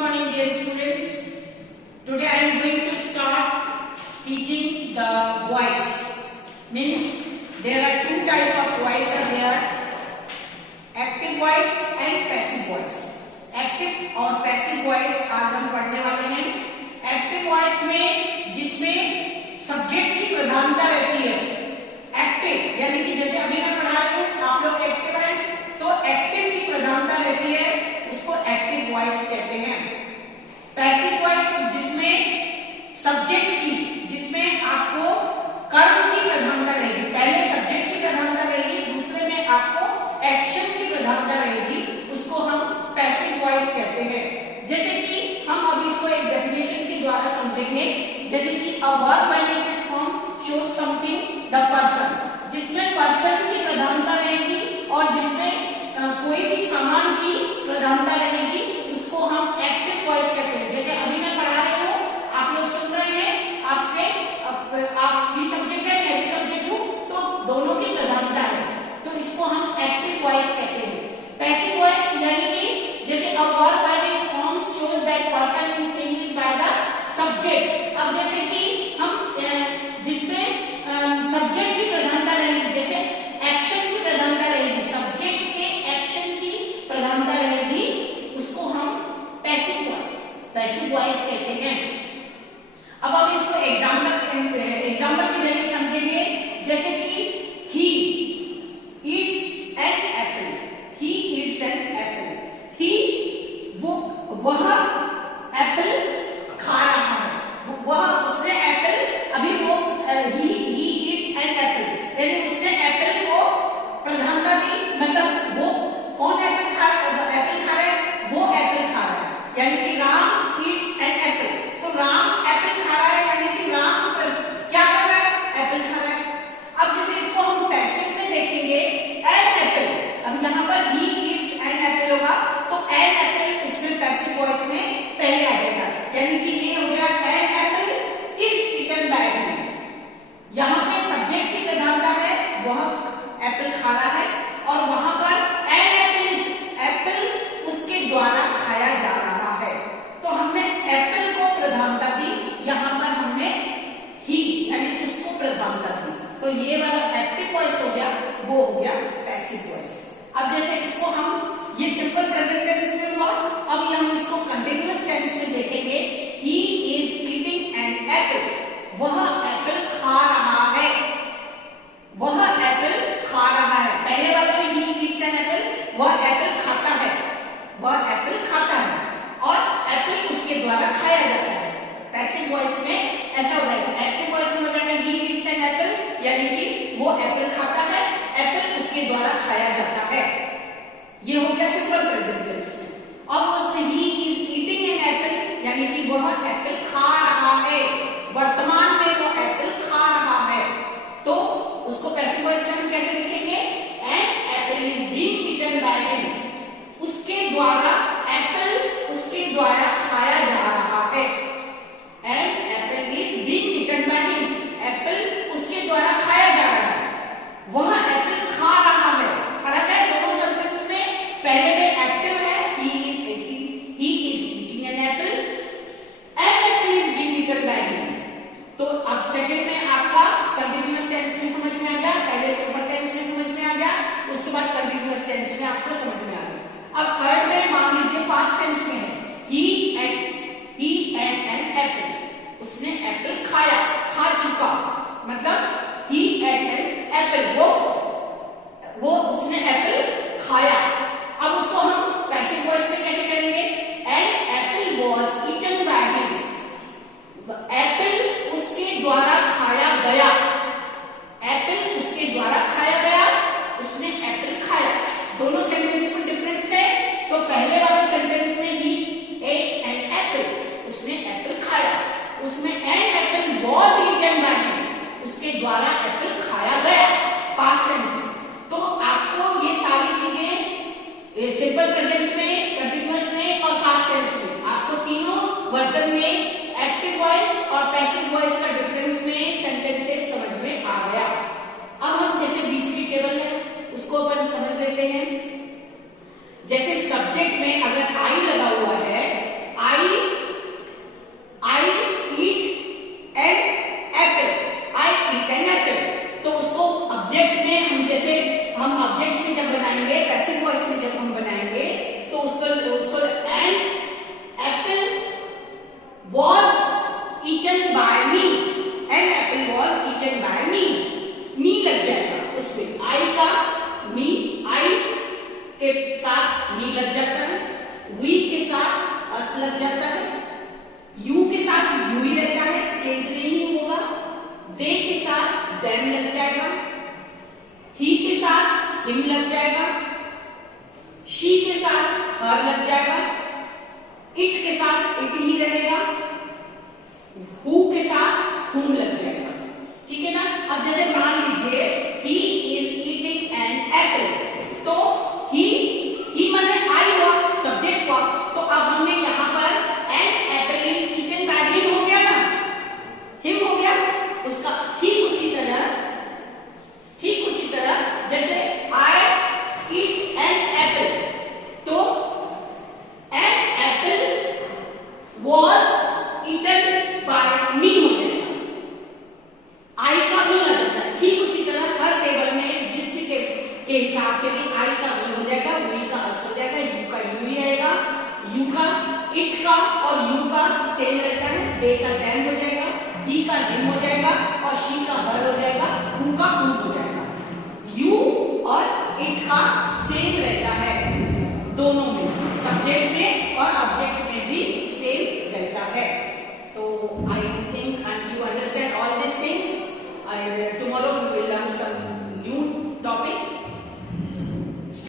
morning, dear students. Today I am going to start teaching the voice. Means there are two types of voice are there: active voice and passive voice. Active और passive voice आज हम पढ़ने वाले हैं. Active voice में जिसमें subject की प्रधानता रहती है. एक्टिव यानी कि जैसे अभी मैं पढ़ा रही हूँ, आप लोग एक्टिव हैं, तो एक्टिव की प्रधानता रहती है, उसको एक्टिव वॉइस कहते हैं. पैसिव वॉइस जिसमें सब्जेक्ट की, जिसमें आपको कर्म की प्रधानता रहेगी. पहले सब्जेक्ट की प्रधानता रहेगी, दूसरे में आपको एक्शन की प्रधानता रहेगी, उसको हम पैसिव वॉइस कहते हैं. जैसे कि हम अब इसको एक डेफिनेशन के द्वारा समझेंगे. जैसे कि a verb when it is form shows something the person, जिसमें पर्सन की प्रधानता रहेगी और जिसमें कोई भी सामान की प्रधानता रहेगी, उसको हम एक्टिव वॉइस कहते हैं. जैसे अभी मैं पढ़ा रही हूँ, आप लोग सुन रहे हैं, आप भी सब्जेक्ट है, मैं भी सब्जेक्ट हूँ, तो दोनों की प्रधानता है, तो इसको हम एक्टिव वॉइस कहते हैं. पैसिव वॉइस यानी कि जैसे a verb when it forms shows that person in thing is by the subject. अब जैसे कि हम जिसमें सब्जेक्ट की प्रधानता रहेगी, जैसे एक्शन की प्रधानता रहेगी, सब्जेक्ट के एक्शन की प्रधानता रहेगी, उसको हम पैसिव वॉइस कहते हैं. अब हम इसको एग्जाम्पल के जरिए समझेंगे. जैसे कि he eats an apple. He eats an apple. ही वह एप्पल खा रहा है, वह उसने लग जाता है। यू के साथ यू ही रहता है, चेंज नहीं होगा। दे के साथ देम लग जाएगा, ही के साथ हिम लग जाएगा, शी के साथ हर लग जाएगा, इट के साथ इट ही रहेगा, हु के साथ हुम लग जाएगा। ठीक है ना। अब जैसे मान लीजिए he is eating N apple, तो ही माने आई हुआ, सब्जेक्ट हुआ, तो अब हमने यहां पर an apple is eaten by him हो गया ना, हिम हो गया उसका। ठीक उसी तरह जैसे आई ईट एन एप्पल, तो an apple was eaten by me हो जाएगा, आई का मी आ जाता है। ठीक उसी तरह हर टेबल में जिस भी के हिसाब से भी आई का मी हो जाएगा, वी का अस हो जाएगा, यू का यू ही आएगा, यू का इट का और यू का सेम रहता है, दे का देम हो जाएगा, ही का हिम हो जाएगा और शी का हर हो जाएगा, हु का हुम हो जाएगा। यू और इट का सेम रहता है।